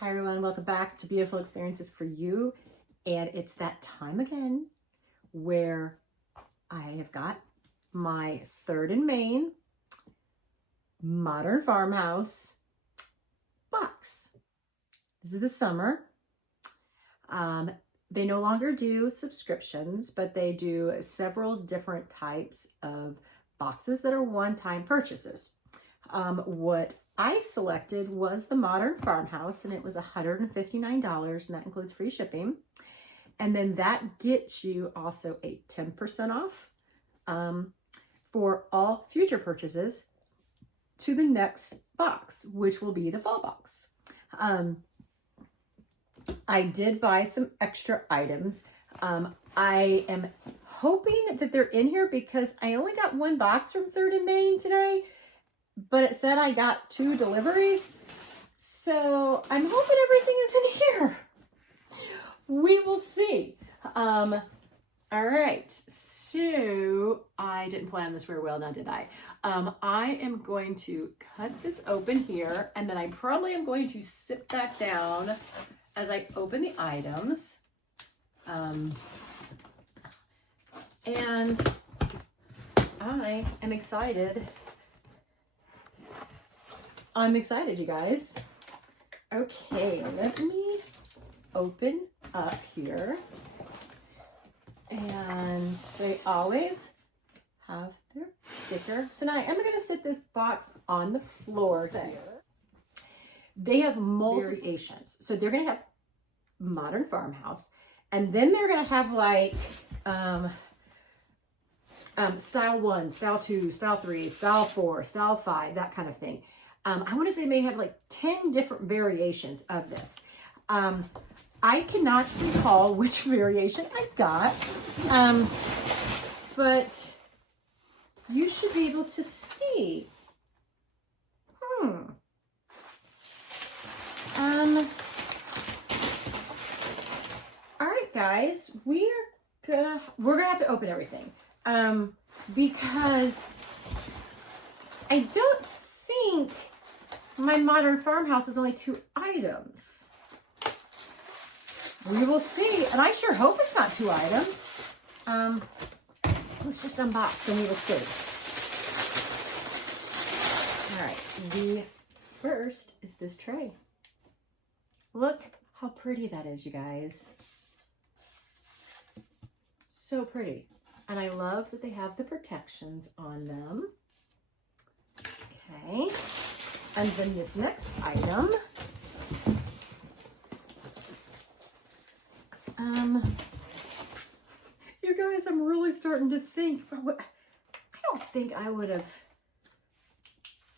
Hi everyone, welcome back to Beautiful Experiences for You. And it's that time again where I have got my third and main modern farmhouse box. This is the summer. They no longer do subscriptions, but they do several different types of boxes that are one-time purchases. What I selected was the modern farmhouse, and it was $159, and that includes free shipping. And then that gets you also a 10% off for all future purchases to the next box, which will be the fall box. I did buy some extra items. I am hoping that they're in here because I only got one box from 3rd and Main today, but it said I got 2 deliveries. So I'm hoping everything is in here. We will see. All right, so I didn't plan this very well now, did I? I am going to cut this open here, and then I probably am going to sit back down as I open the items. And I am excited. I'm excited, you guys. Okay, let me open up here. And they always have their sticker. So now I'm going to sit this box on the floor here. They have multiple variations. So they're going to have modern farmhouse, and then they're going to have like style 1, style 2, style 3, style 4, style 5, that kind of thing. I want to say they may have like 10 different variations of this. I cannot recall which variation I got, but you should be able to see. All right, guys, we're gonna have to open everything, because I don't think my modern farmhouse is only 2 items. We will see, and I sure hope it's not 2 items. Let's just unbox and we will see. All right, the first is this tray. Look how pretty that is, you guys. So pretty. And I love that they have the protections on them. Okay. And then this next item. You guys, I'm really starting to think, I don't think I would have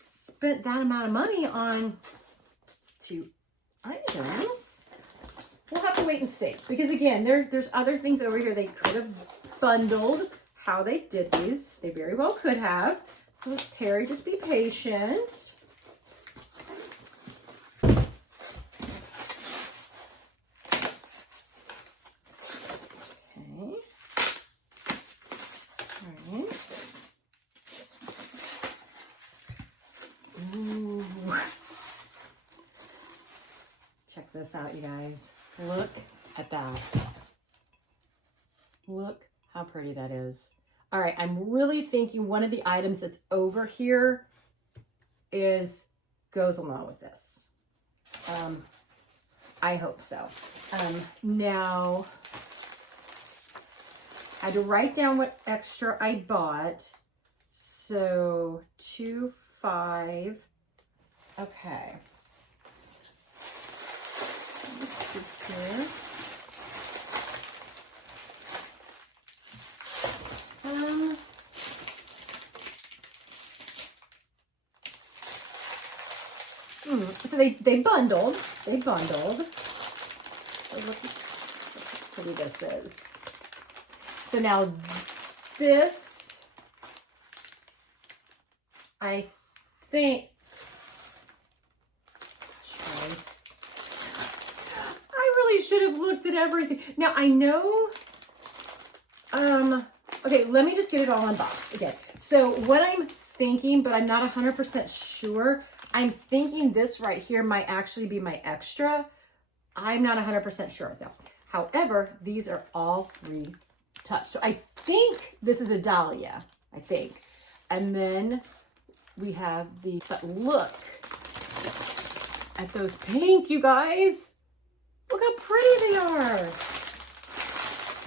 spent that amount of money on 2 items. We'll have to wait and see, because again, there's other things over here they could have bundled. How they did these, they very well could have. So Terry, just be patient. Check this out, you guys. Look at that. Look how pretty that is. All right, I'm really thinking one of the items that's over here goes along with this. I hope so. Now, I had to write down what extra I bought. So 2, 5. Okay. Let's see here. So they bundled. They bundled. So look how pretty this is. So now this, I think, gosh, guys, I really should have looked at everything. Now I know, okay, let me just get it all unboxed. Okay, so what I'm thinking, but I'm not 100% sure, I'm thinking this right here might actually be my extra. I'm not 100% sure though. However, these are all retouched. So I think this is a dahlia, I think. And then we have the, but look at those pink, you guys. Look how pretty they are.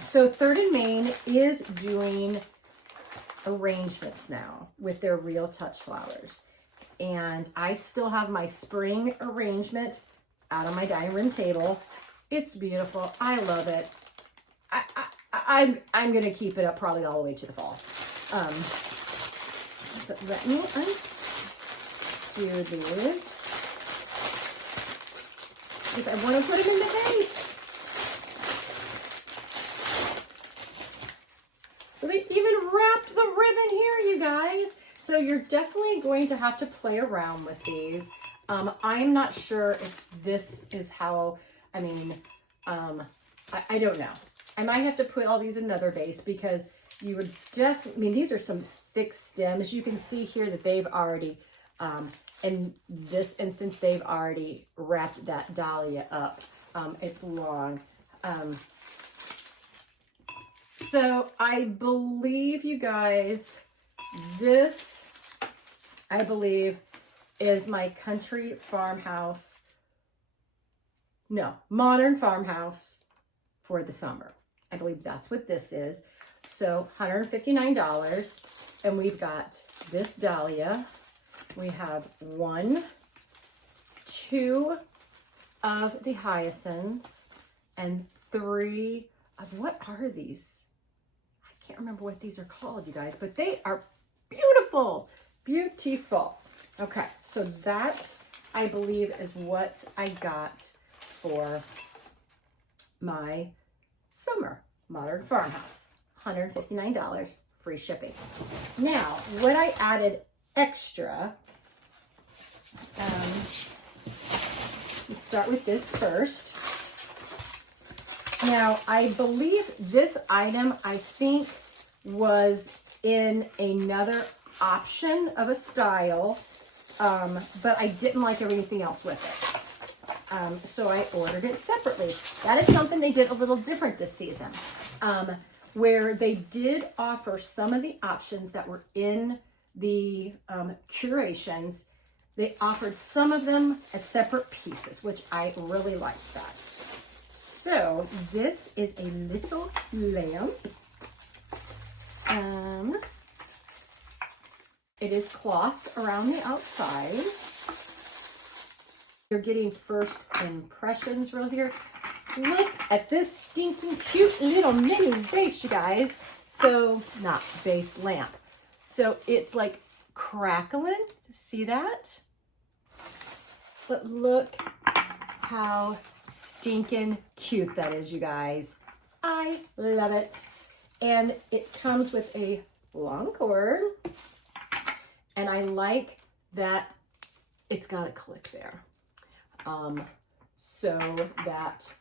So Third and Main is doing arrangements now with their Real Touch flowers. And I still have my spring arrangement out on my dining room table. It's beautiful. I love it. I'm gonna keep it up probably all the way to the fall. But let me undo these because I want to put them in the vase. So they even wrapped the ribbon here, you guys. So you're definitely going to have to play around with these. I'm not sure if this is how, I don't know. I might have to put all these in another vase because you would definitely, these are some thick stems. You can see here that they've already, in this instance, they've already wrapped that dahlia up. It's long. So I believe, you guys, this, I believe, is my country farmhouse. No, modern farmhouse for the summer. I believe that's what this is. So $159. And we've got this dahlia. We have 1, 2 of the hyacinths and 3 of, what are these? I can't remember what these are called, you guys, but they are beautiful, beautiful. Okay, so that, I believe, is what I got for my summer modern farmhouse. $159, free shipping. Now, what I added extra, let's start with this first. Now, I believe this item, I think, was in another option of a style, but I didn't like everything else with it. So I ordered it separately. That is something they did a little different this season, where they did offer some of the options that were in the curations. They offered some of them as separate pieces, which I really liked that. So this is a little lamp. It is cloth around the outside. You're getting first impressions real here. Look at this stinking cute little mini vase, you guys. So, not vase, lamp. So it's like crackling. See that? But look how stinking cute that is, you guys. I love it. And it comes with a long cord. And I like that it's got a click there. So that's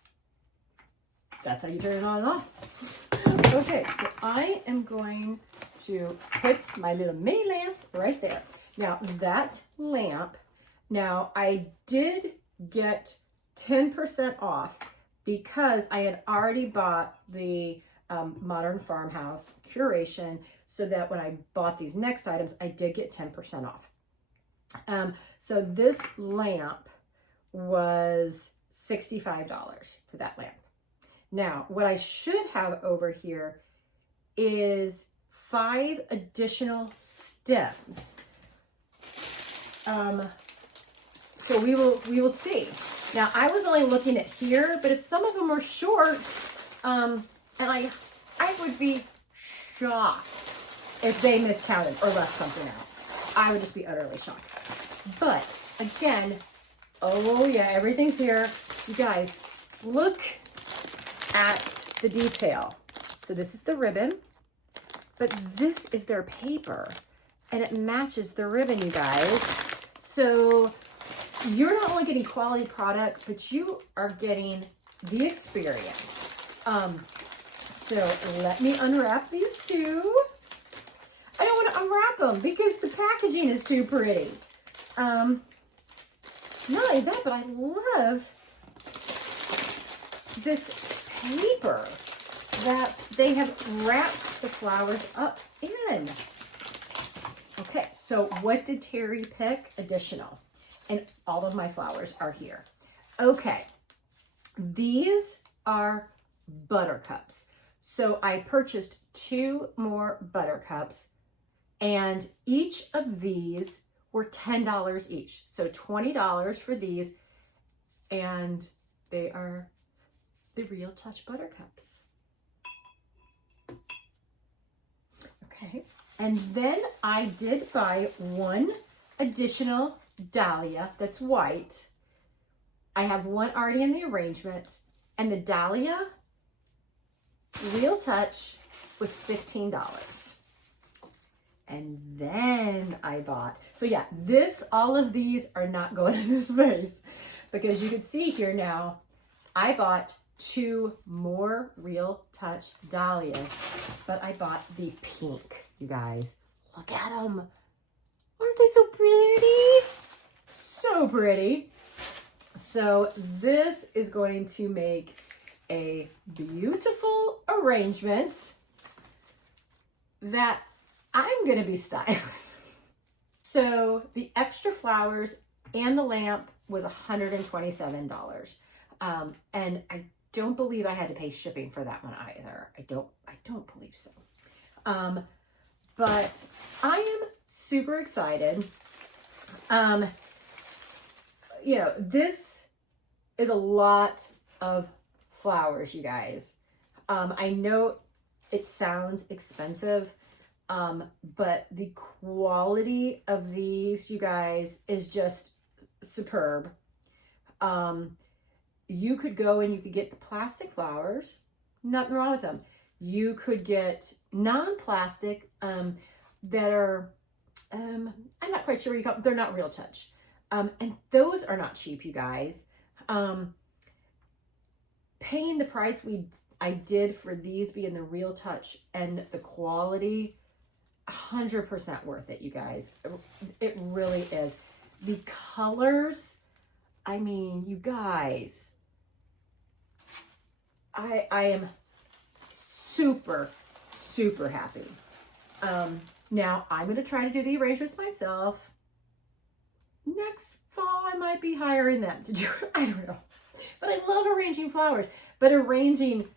how you turn it on and off. Okay, so I am going to put my little mini lamp right there. Now that lamp, now I did get 10% off because I had already bought the Modern Farmhouse curation, so that when I bought these next items, I did get 10% off. So this lamp was $65 for that lamp. Now, what I should have over here is 5 additional stems. So we will see. Now, I was only looking at here, but if some of them are short, and I would be shocked if they miscounted or left something out. I would just be utterly shocked. But again, oh yeah, everything's here. You guys, look at the detail. So this is the ribbon, but this is their paper, and it matches the ribbon, you guys. So you're not only getting quality product, but you are getting the experience. So let me unwrap these two. I don't want to unwrap them because the packaging is too pretty. Not only that, but I love this paper that they have wrapped the flowers up in. Okay, so what did Terry pick? Additional. And all of my flowers are here. Okay, these are buttercups. So I purchased 2 more buttercups, and each of these were $10 each. So $20 for these, and they are the Real Touch buttercups. Okay, and then I did buy 1 additional dahlia that's white. I have 1 already in the arrangement, and the dahlia Real Touch was $15. And then I bought, so yeah, all of these are not going in this vase, because you can see here now, I bought 2 more Real Touch dahlias, but I bought the pink, you guys. Look at them. Aren't they so pretty? So pretty. So this is going to make a beautiful arrangement that I'm going to be styling. So the extra flowers and the lamp was $127. And I don't believe I had to pay shipping for that one either. I don't believe so. But I am super excited. You know, this is a lot of flowers, you guys. I know it sounds expensive, but the quality of these, you guys, is just superb. You could go and you could get the plastic flowers, nothing wrong with them. You could get non-plastic that are, I'm not quite sure what you call them. They're not Real Touch. And those are not cheap, you guys. Paying the price I did for these being the Real Touch and the quality, 100% worth it, you guys. It really is. The colors, I mean, you guys, I am super, super happy. Now I'm going to try to do the arrangements myself. Next fall, I might be hiring them to do it. I don't know. But I love arranging flowers. But arranging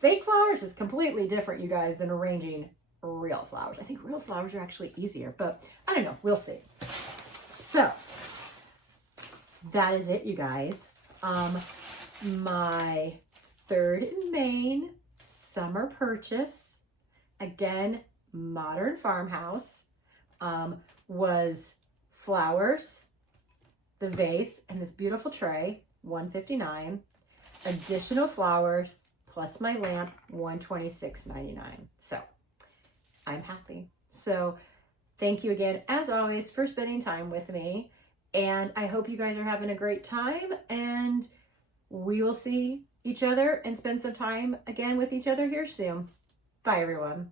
fake flowers is completely different, you guys, than arranging real flowers. I think real flowers are actually easier, but I don't know. We'll see. So that is it, you guys. My third in Maine summer purchase, again, modern farmhouse, was flowers, the vase, and this beautiful tray, $159. Additional flowers plus my lamp, $126.99. So I'm happy. So thank you again, as always, for spending time with me. And I hope you guys are having a great time, and we will see each other and spend some time again with each other here soon. Bye, everyone.